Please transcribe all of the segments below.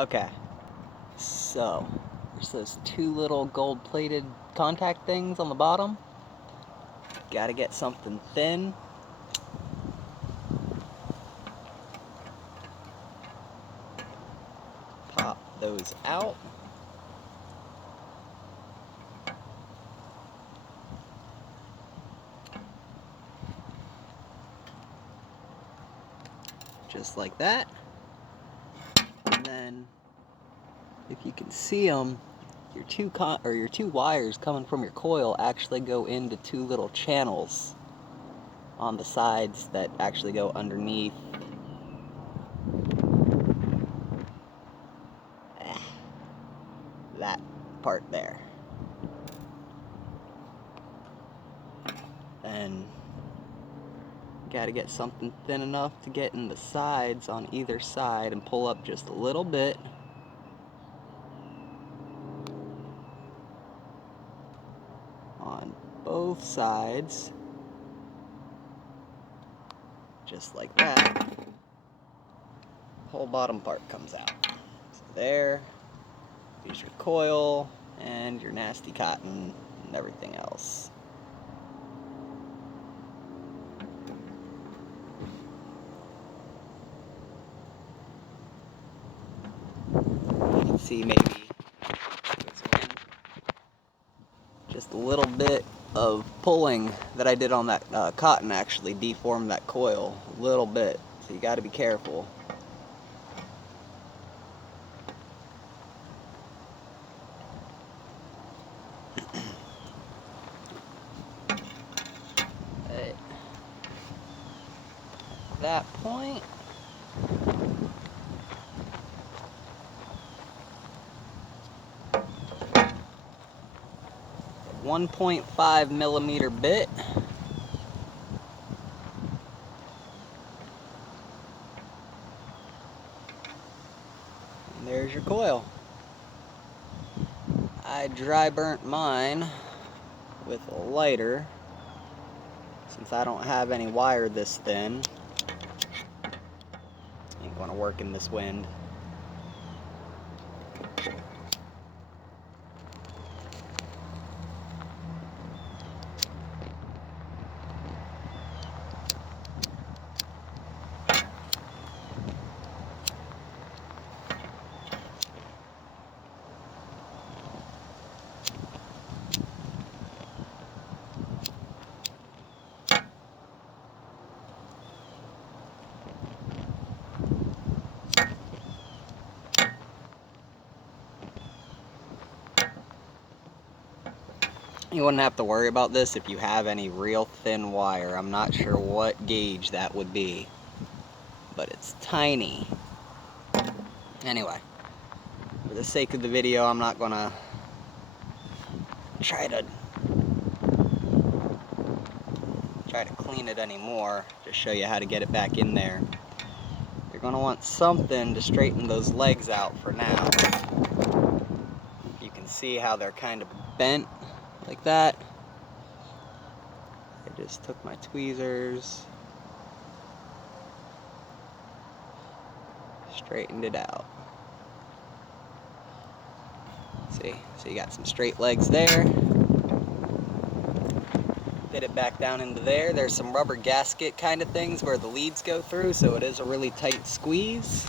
Okay, so there's those two little gold-plated contact things on the bottom. Gotta get something thin. Pop those out. Just like that. And then, if you can see them, your two wires coming from your coil actually go into two little channels on the sides that actually go underneath that part there. And got to get something thin enough to get in the sides on either side and pull up just a little bit. On both sides, just like that. The whole bottom part comes out. So there, here's your coil and your nasty cotton and everything else. You can see maybe just a little bit of pulling that I did on that cotton actually deformed that coil a little bit, so you got to be careful. At that point, a 1.5 millimeter bit. And there's your coil. I dry burnt mine with a lighter since I don't have any wire this thin. Ain't gonna work in this wind. You wouldn't have to worry about this if you have any real thin wire. I'm not sure what gauge that would be, but it's tiny. Anyway, for the sake of the video, I'm not gonna try to clean it anymore. Just show you how to get it back in there. You're gonna want something to straighten those legs out for now. You can see how they're kind of bent like that. I just took my tweezers, straightened it out. See, so you got some straight legs there. Fit it back down into there. There's some rubber gasket kind of things where the leads go through, so it is a really tight squeeze.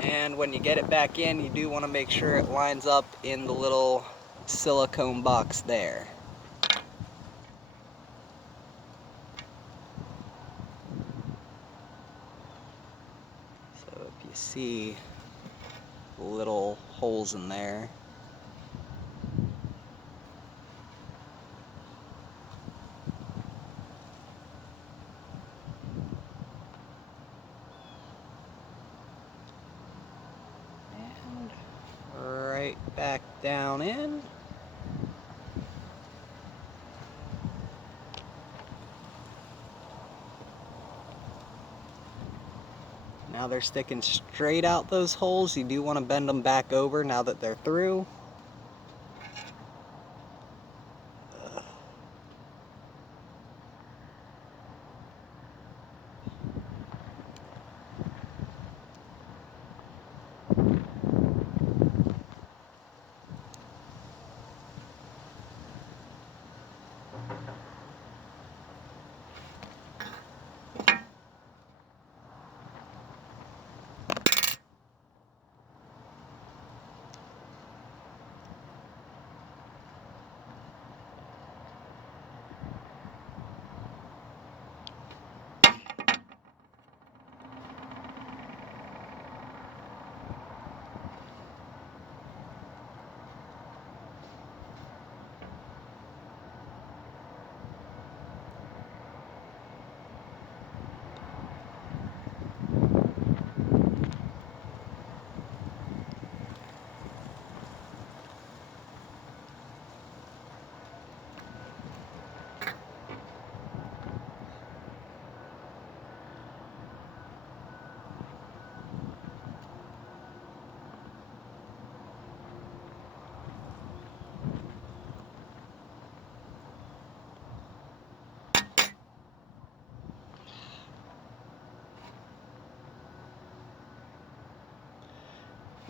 And when you get it back in, you do want to make sure it lines up in the little silicone box there. So if you see little holes in there, and right back down in. Now they're sticking straight out those holes. You do want to bend them back over now that they're through.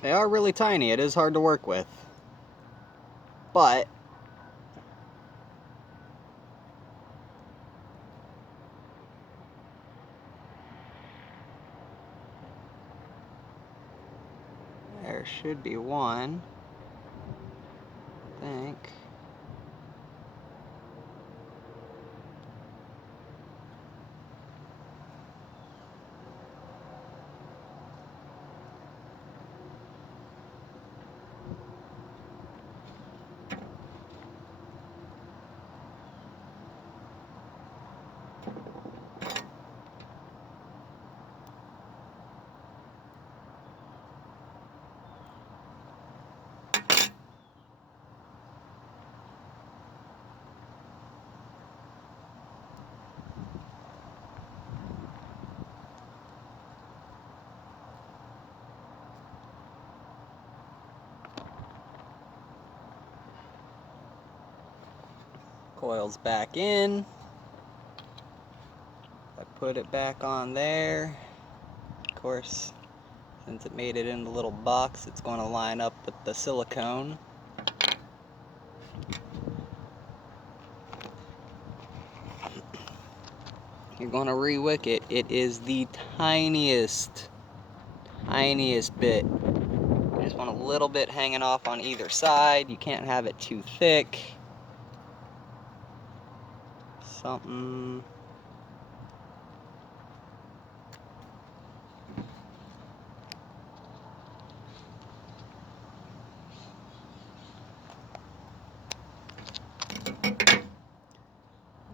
They are really tiny. It is hard to work with. But there should be one, I think. Coil's back in. I put it back on there. Of course, since it made it in the little box, it's going to line up with the silicone. You're going to re-wick it. It is the tiniest bit. You just want a little bit hanging off on either side. You can't have it too thick.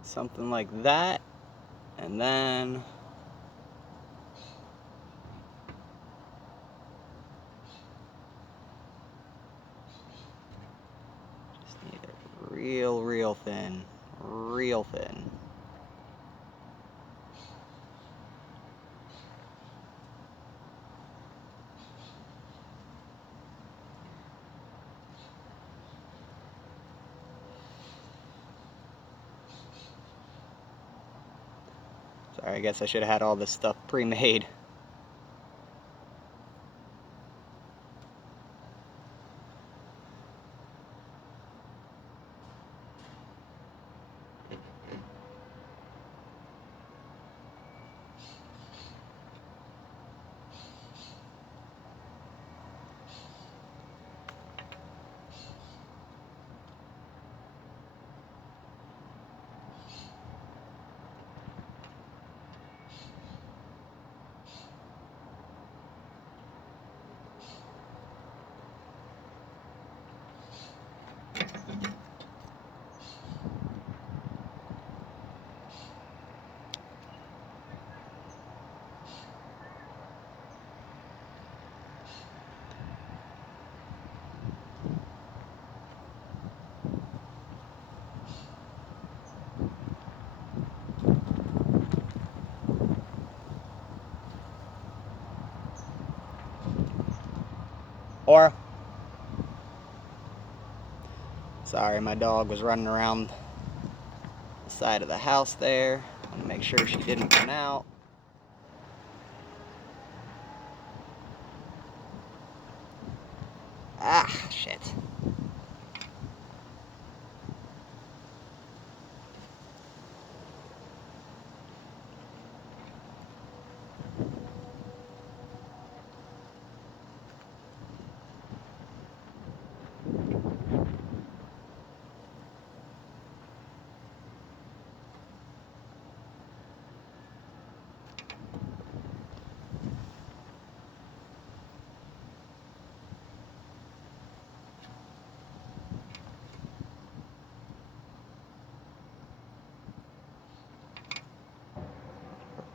Something like that, and then just need it real thin, real thin. Sorry, I guess I should have had all this stuff pre-made. Or, sorry, my dog was running around the side of the house there. I want to make sure she didn't run out. Ah, shit.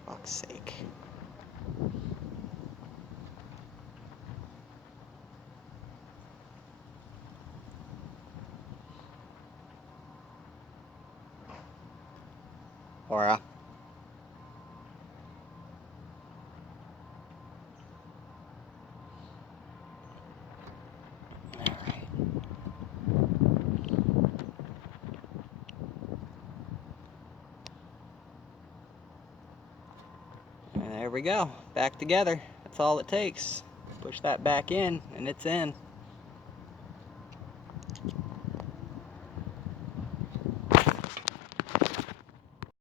For fuck's sake. Aura. Alright. And there we go. Back together. That's all it takes. Push that back in and it's in.